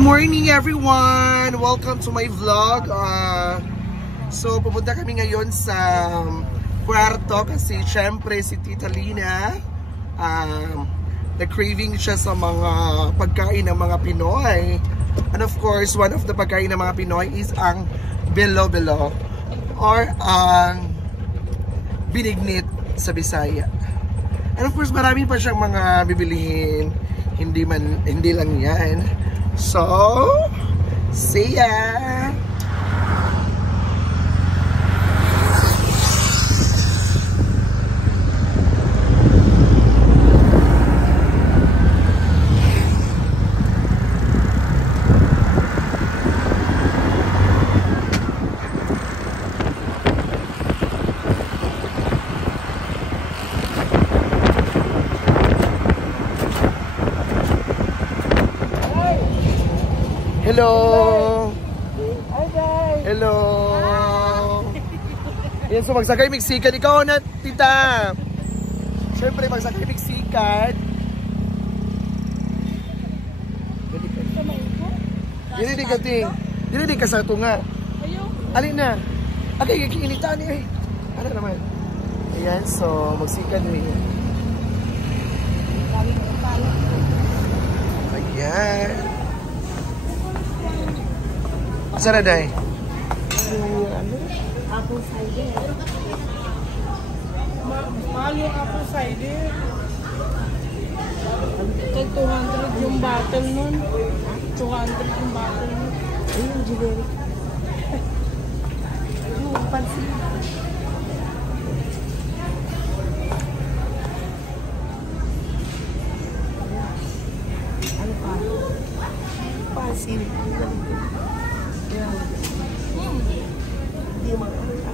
morning everyone! Welcome to my vlog. So pupunta kami ngayon sa Puerto kasi syempre si Tita Lina na-craving siya sa mga pagkain ng mga Pinoy. And of course, one of the pagkain ng mga Pinoy is ang bilo-bilo or ang binignit sa Bisaya. And of course, marami pa siyang mga bibilihin. Hindi lang yan. So, see ya! Hello! Hi guys! Hello! Yan, so magsakay Mexican. Ikaw na, tita! Siyempre, magsakay Mexican. Dili ka ting. Dili ka sa tunga. Alin na? Okay, kikinitan niya eh. Ano naman? Ayan, so magsikan rin. Ayan. Asa na day? Apple cider. Mahal yung apple cider. Ito 200 yung bottle nun. 200 yung bottle nun. Ayun yung generic. Ano, pansin. Ano pa? Pansin. Yan. Hindi makakita.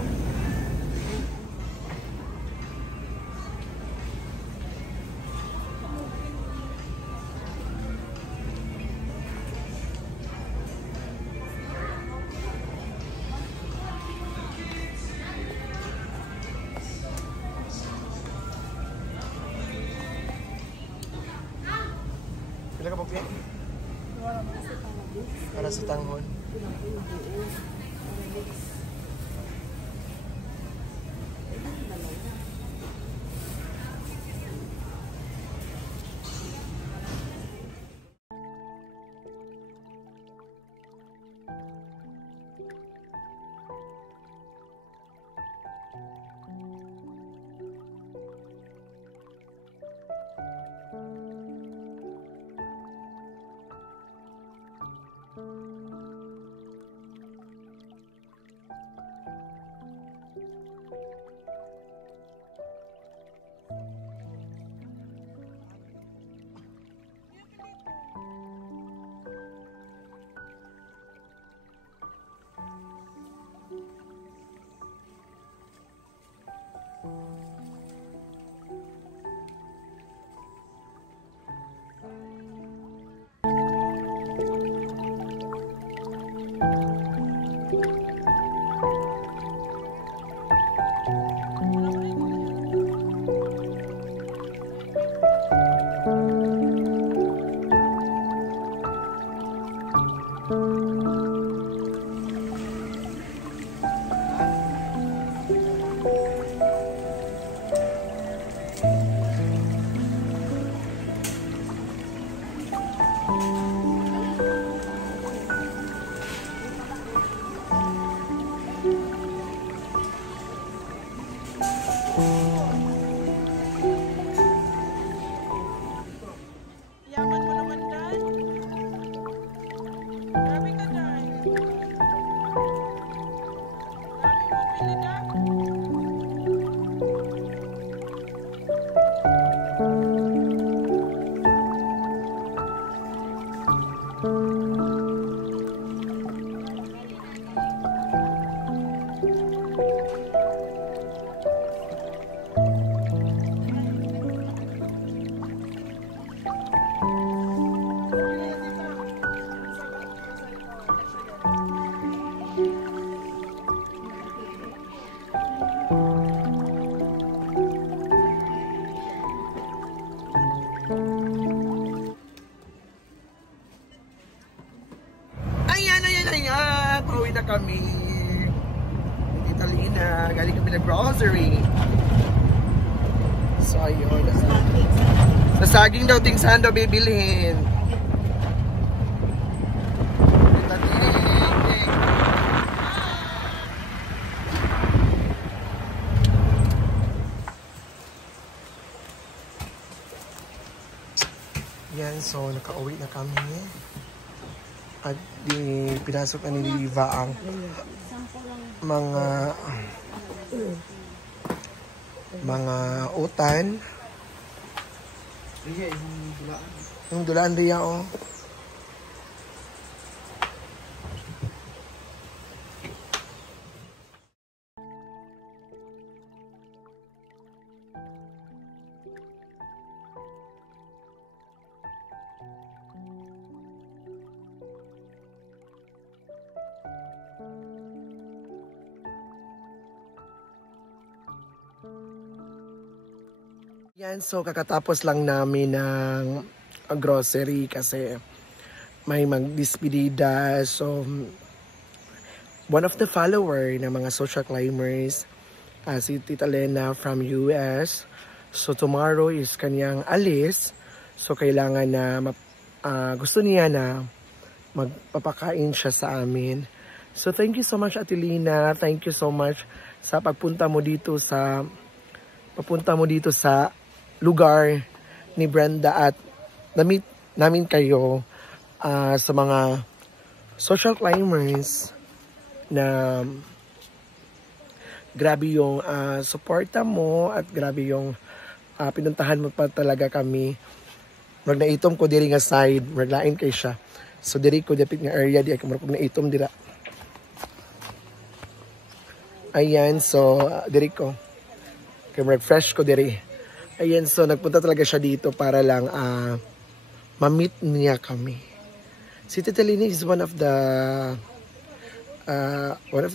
Pila ka pagpiya? Para sa tanghon. kami. Italina. Galing kami na grocery. So, ayun. Sa saging daw, ting saan daw bibilhin. Yan, so nakauwi na kami. At pinasok na ni Liva ang mga utan. Yung dulaan riya, oh. Yan, so kakatapos lang namin ng grocery kasi may magdispedida. So, one of the follower ng mga social climbers, si Tita Lena from US. So, tomorrow is kanyang alis. So, kailangan na, gusto niya na magpapakain siya sa amin. So, thank you so much, Atilina. Thank you so much sa papunta mo dito sa lugar ni Brenda at na-meet namin kayo sa mga social climbers na grabe yung suporta mo at grabe yung pinuntahan mo pa talaga kami. Mag naitom ko diri nga side, maglain kay siya. So diri ko dapit nga area di ako marapog naitom dira. Ayan, so diri ko. Kaya mag-fresh ko diri. Ayan, so nagpunta talaga siya dito para lang ma-meet niya kami. Si Tita Lina is one of the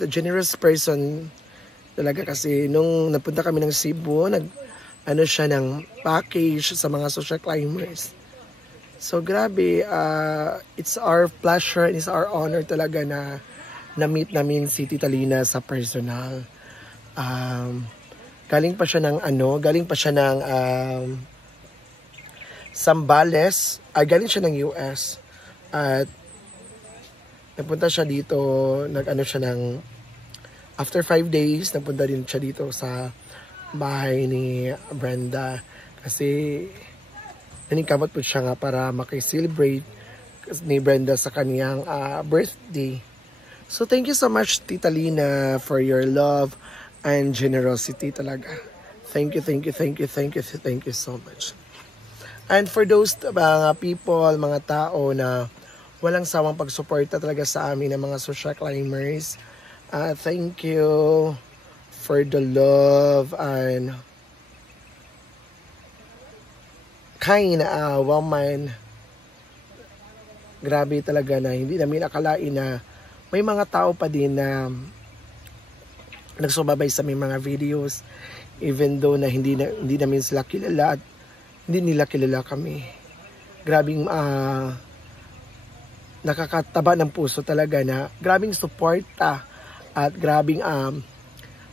generous person talaga kasi nung napunta kami ng Cebu, ano siya ng package sa mga social climbers. So grabe, it's our pleasure and it's our honor talaga na-meet namin si Tita Lina sa personal. Galing pa siya ng Zambales. Galing siya ng US. At napunta siya dito, after 5 days, napunta din siya dito sa bahay ni Brenda. Kasi naningkamot po siya nga para makiselebrate ni Brenda sa kaniyang birthday. So thank you so much, Tita Lina, for your love and generosity talaga. Thank you so much. And for those mga people, mga tao na walang sawang pagsuporta talaga sa amin ng mga social climbers, thank you for the love and kind woman. Grabe talaga na hindi namin akalain na may mga tao pa din na nagsubabay sa aming mga videos even though na hindi namin sila kilala at hindi nila kilala kami. Grabing nakakataba ng puso talaga na grabing suporta at grabing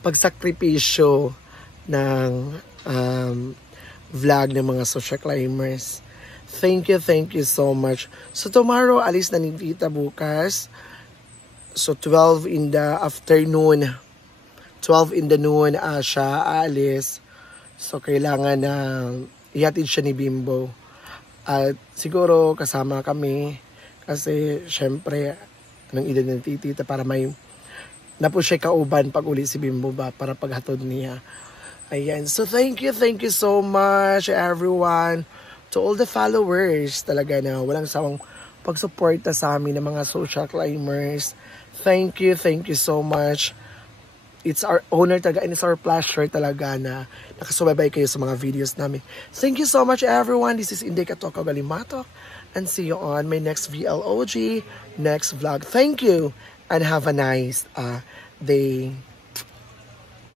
pagsakripisyo ng vlog ng mga social climbers. Thank you so much. So tomorrow alis na ni Tita bukas. So 12 in the afternoon. 12 in the noon siya aalis. So kailangan na ihatid siya ni Bimbo. At siguro kasama kami kasi syempre ng edad ng tita para may napo siya kauban pag uli si Bimbo ba para paghatod niya. Ayan. So thank you so much everyone, to all the followers talaga na walang sawang pagsuporta sa amin ng mga social climbers. Thank you so much. It's our honor talaga and it's our pleasure talaga na nakasubaybay kayo sa mga videos namin. Thank you so much everyone. This is Inday Katoko Galimatok and see you on my next VLOG, next vlog. Thank you and have a nice day.